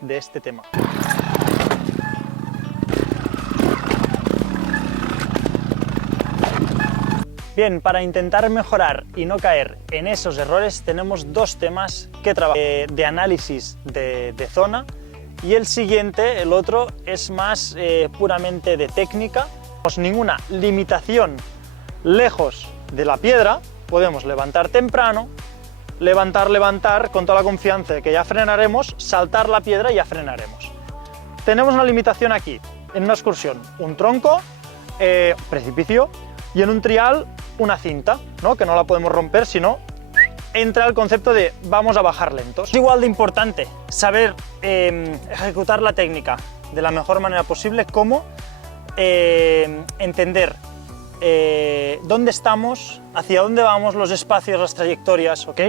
de este tema. Bien, para intentar mejorar y no caer en esos errores tenemos dos temas que trabajar de análisis de zona, y el siguiente, el otro, es más puramente de técnica. No tenemos ninguna limitación lejos de la piedra, podemos levantar temprano, levantar con toda la confianza de que ya frenaremos, saltar la piedra y ya frenaremos. Tenemos una limitación aquí, en una excursión, un tronco, precipicio, y en un trial una cinta, ¿no? Que no la podemos romper, sino entra el concepto de vamos a bajar lentos. Es igual de importante saber ejecutar la técnica de la mejor manera posible como entender dónde estamos, hacia dónde vamos, los espacios, las trayectorias, ¿ok?